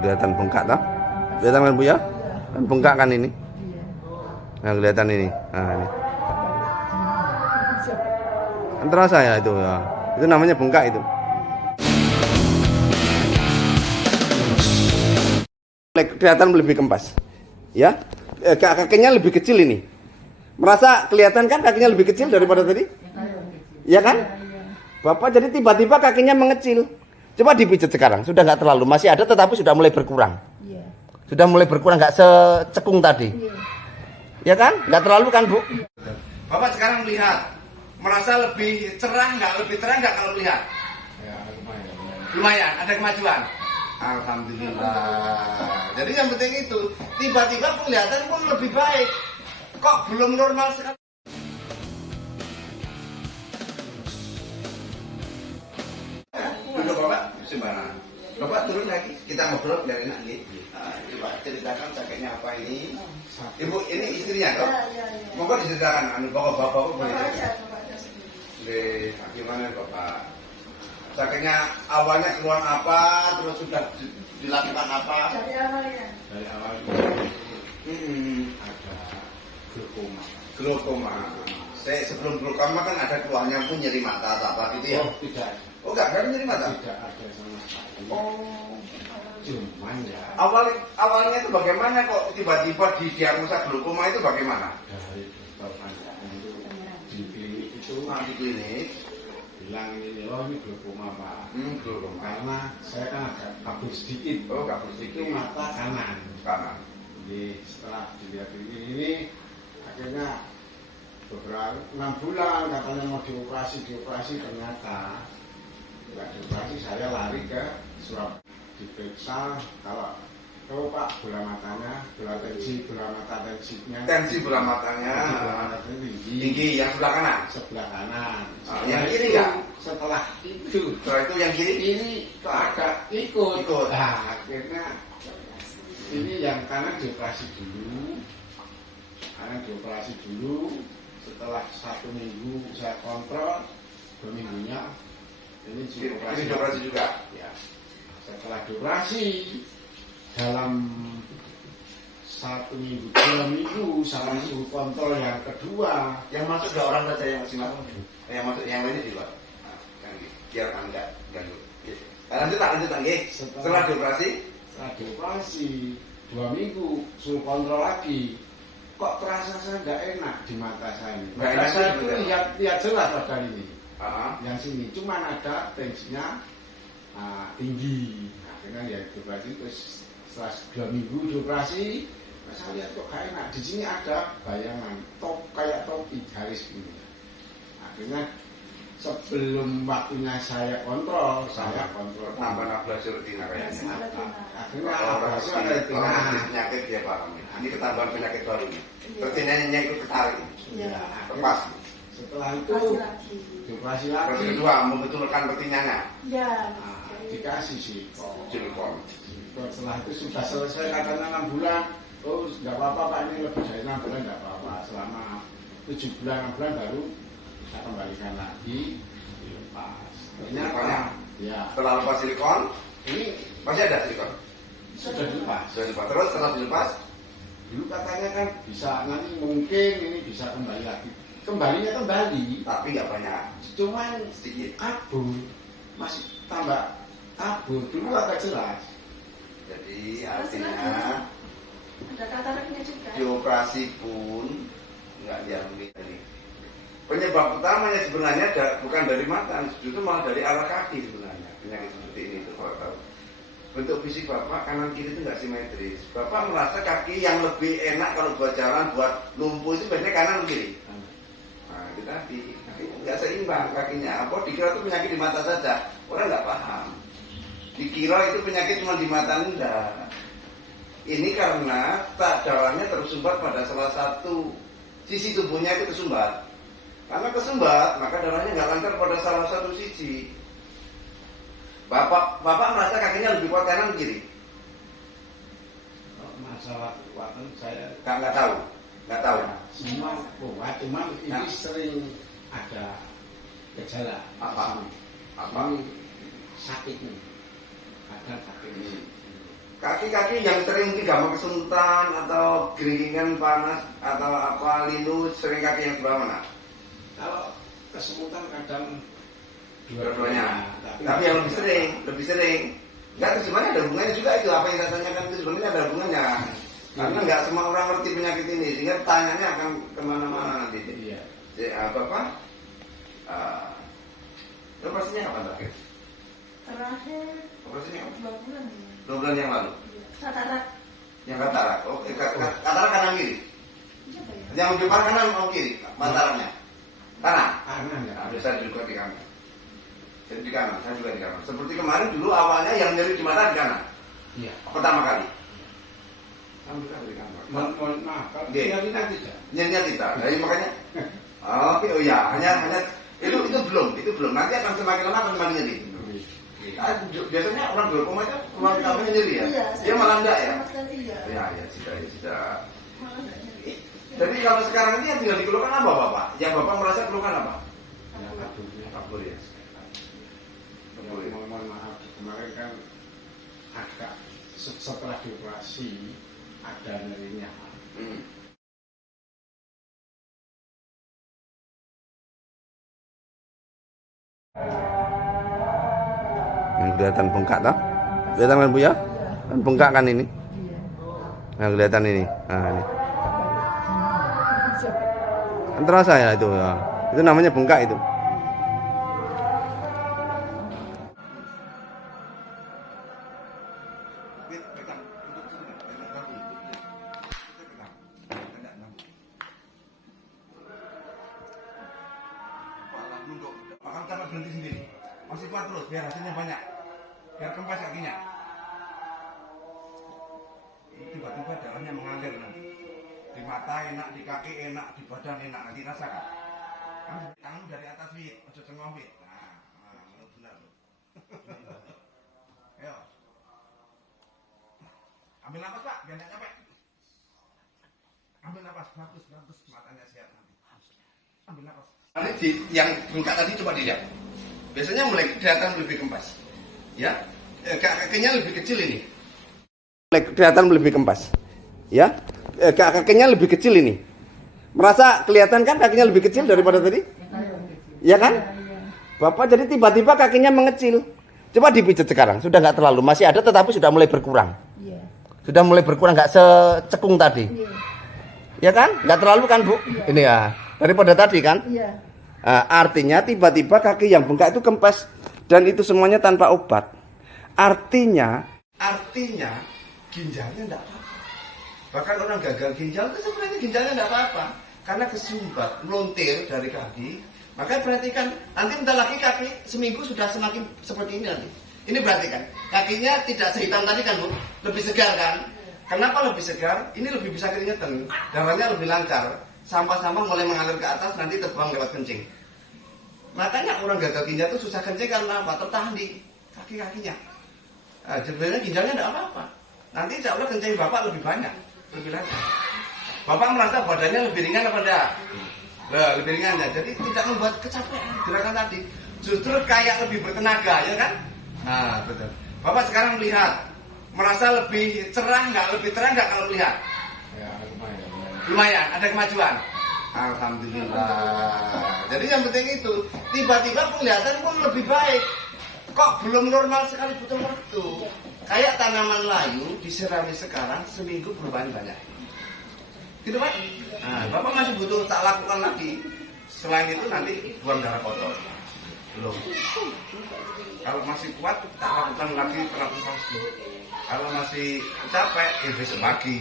kelihatan bengkak toh. Kelihatan kan Bu ya? Kan bengkak kan ini. Nah, kelihatan ini. Nah, ini. Kan terasa ya itu ya. Itu namanya bengkak itu. Kelihatan lebih kempas. Ya. Kakinya lebih kecil ini. Merasa kelihatan kan kakinya lebih kecil daripada tadi? Ya kan? Bapak jadi tiba-tiba kakinya mengecil. Coba dipijat sekarang, sudah nggak terlalu, masih ada tetapi sudah mulai berkurang. Sudah mulai berkurang, nggak secekung tadi. Ya kan? Nggak terlalu kan Bu? Bapak sekarang melihat, merasa lebih cerah nggak? Lebih terang nggak kalau melihat? Ya, Lumayan, ada kemajuan. Alhamdulillah. Jadi yang penting itu, tiba-tiba penglihatan pun lebih baik. Kok belum normal sekali? Duduk Bapak, sembarangan. Bapak turun lagi, kita ngobrol biar enak nih. Coba ceritakan sakitnya apa ini. Ibu, ini istrinya toh? Monggo diceritakan, bapak boleh. Gimana Bapak? Sakitnya awalnya keluar apa, terus sudah dilakukan apa? Dari awal ada Glaukoma. Sebelum glaukoma kan ada keluarnya pun nyeri mata atau apa gitu ya? Oh, tidak. Oh, enggak ada nyeri mata? Tidak ada sama sekali. Oh. Cuman ya. Awalnya itu bagaimana kok tiba-tiba didiagnosa glaukoma itu bagaimana? Dari pertanyaan itu di klinik itu Di klinik. bilang ini, oh ini glaukoma Pak. Glaukoma. Karena saya kan agak kabur sedikit. Oh, kabur sedikit. Itu mata kanan. Kanan. Jadi setelah dilihat ini akhirnya beberapa 6 bulan katanya mau dioperasi ternyata nggak dioperasi. Saya lari ke Surabaya diperiksa, kalau Pak bola matanya, bola mata tensinya Bola matanya tinggi yang sebelah kanan. Yang kiri nggak? Setelah itu yang kiri ini kok agak ikut. Nah, akhirnya ini yang kanan dioperasi dulu. Setelah 1 minggu saya kontrol, 2 minggunya ini dioperasi juga. Ya. Setelah dioperasi dalam 1 minggu, 2 minggu saya suruh kontrol yang kedua. Yang masuk 2 orang saja yang masih masuk. Yang masuk yang lainnya di luar. Biar enggak ganggu. Lanjut nggih. Setelah dioperasi 2 minggu suruh kontrol lagi. Kok terasa saya nggak enak di mata saya ini. Saya itu lihat jelas pada ini. Yang sini cuman ada tensinya tinggi. Akhirnya ya dioperasi, terus setelah 2 minggu dioperasi, saya lihat kok gak enak. Di sini ada bayangan kayak topi garis ini. Akhirnya sebelum waktunya saya kontrol tambah ablasi rutina kayaknya. Akhirnya ablasi ada retina. Penyakit dia paham. Ini ketambahan penyakit baru. Retinanya ikut ketarik. Iya. Lepas. Setelah itu dioperasi lagi. Kedua membetulkan retinanya. Ya. Dikasih silikon. Setelah itu sudah selesai katanya 6 bulan. Oh nggak apa-apa Pak, ini lebih dari 6 bulan nggak apa-apa. Selama 7 bulan 6 bulan baru saya kembalikan lagi, dilepas. Ternyata ya. Setelah lepas silikon, ini masih ada silikon. Sudah dilepas. Terus setelah dilepas, dulu katanya kan bisa nanti mungkin ini bisa kembali lagi. Kembalinya kembali, tapi nggak banyak. Cuman sedikit. Kabur, masih tambah kabur. Dulu agak jelas. Jadi artinya ada kataraknya juga. Dioperasi pun nggak diambil ini. Penyebab utamanya sebenarnya bukan dari mata, justru malah dari arah kaki sebenarnya. Penyakit seperti ini itu kalau tahu. Bentuk fisik Bapak kanan kiri itu nggak simetris. Bapak merasa kaki yang lebih enak kalau buat jalan, buat lumpuh itu biasanya kanan kiri. Nah itu tadi nggak seimbang kakinya. Apa dikira itu penyakit di mata saja, orang nggak paham. Dikira itu penyakit cuma di mata, enggak. Ini karena darahnya tersumbat pada salah satu sisi tubuhnya itu kesumbat. Karena kesumbat, maka darahnya nggak lancar pada salah satu sisi. Bapak merasa kakinya lebih kuat kanan kiri? Masalah kekuatan saya Nggak tahu. Semua kuat, cuma ini sering ada gejala. Apa? Ini sakit nih. Kadang sakit nih. kaki-kaki yang sering mungkin gampang kesuntan atau geringan panas atau apa linu, sering kaki yang sebelah mana? Kalau kesemutan kadang Dua-duanya. Tapi yang lebih sering. Enggak, sebenarnya ada hubungannya juga itu. Apa yang saya tanyakan itu sebenarnya ada hubungannya. Karena nggak semua orang ngerti penyakit ini, sehingga tanyanya akan kemana-mana nanti. Iya. Bapak, operasinya kapan terakhir? Terakhir Operasinya kapan? 2 bulan. 2 bulan yang lalu. Katarak. Yang katarak. Oh, katarak kanan kiri. Siapa ya? Yang di depan kanan mau kiri, mataraknya. Kanan. Kanan ya. Nah, saya juga di kanan. Jadi di kanan, saya juga di kanan. Seperti kemarin dulu awalnya yang nyeri di mata di kanan. Iya. Pertama kali. Alhamdulillah di kanan. Mohon maaf, kalau Oke. nyerinya tidak. Nyerinya tidak. Jadi makanya. Oke, oh ya, hanya itu belum. Nanti akan semakin lama akan semakin nyeri. Biasanya orang glaukom itu keluar kami nyeri ya. Iya, Dia malah enggak ya. sama sekali iya. Ya, sudah. Malah enggak nyeri. Jadi kalau sekarang ini yang tinggal dikeluhkan apa Bapak? Yang Bapak merasa keluhkan apa? Ya, kaburnya. Kabur ya. Mohon maaf, kemarin kan agak setelah dioperasi ada nyerinya. Yang kelihatan bengkak tak? Kelihatan kan Bu ya? Kan bengkak kan ini? Nah, kelihatan ini. Nah, ini. Kan terasa ya itu ya. Itu namanya bengkak itu. Akan dapat berhenti sendiri. Masih kuat terus biar hasilnya banyak. Biar kempes kakinya. Tiba-tiba darahnya mengalir nanti. Di mata enak, di kaki enak, di badan enak, nanti rasakan. Kamu dari atas fit, ojo tengah fit. Nah, benar loh. Ayo. Ambil nafas Pak, biar nggak capek. Ambil nafas, bagus, matanya sehat nanti. Ambil nafas. Nanti yang bengkak tadi coba dilihat. Biasanya mulai kelihatan lebih kempas. Ya, kakinya lebih kecil ini. Mulai kelihatan lebih kempas. Ya, kakinya lebih kecil ini. Merasa kelihatan kan kakinya lebih kecil daripada tadi? Ya kan? Bapak jadi tiba-tiba kakinya mengecil. Coba dipijat sekarang, sudah nggak terlalu, masih ada tetapi sudah mulai berkurang. Sudah mulai berkurang, nggak secekung tadi. Ya kan? Nggak terlalu kan Bu? Ini ya, daripada tadi kan? Artinya tiba-tiba kaki yang bengkak itu kempes dan itu semuanya tanpa obat. Artinya ginjalnya enggak apa-apa. Bahkan orang gagal ginjal itu sebenarnya ginjalnya enggak apa-apa karena kesumbat, melontir dari kaki. Maka perhatikan, nanti bentar lagi kaki seminggu sudah semakin seperti ini nanti. Ini berarti kan kakinya tidak sehitam tadi kan Bu, lebih segar kan? Kenapa lebih segar? Ini lebih bisa keringetan, darahnya lebih lancar. Sampah-sampah mulai mengalir ke atas, nanti terbang lewat kencing. Makanya orang gagal ginjal itu susah kencing karena apa? Tertahan di kaki-kakinya. Sebenarnya ginjalnya tidak apa-apa. Nanti insya Allah kencing Bapak lebih banyak, lebih lancar. Bapak merasa badannya lebih ringan apa enggak? Lebih ringan ya. Jadi tidak membuat kecapean gerakan tadi. Justru kayak lebih bertenaga, ya kan? Nah, betul. Bapak sekarang melihat, merasa lebih cerah nggak? Lebih terang nggak kalau melihat? Ya, Lumayan, ada kemajuan. Alhamdulillah. Jadi yang penting itu, tiba-tiba penglihatan pun lebih baik. Kok belum normal sekali, butuh waktu. Kayak tanaman layu disirami sekarang, seminggu perubahan banyak. Gitu Pak? Nah, Bapak masih butuh tak lakukan lagi. Selain itu nanti buang darah kotor. Belum. Kalau masih kuat, tak lakukan lagi pernapasan. Kalau masih capek, besok pagi.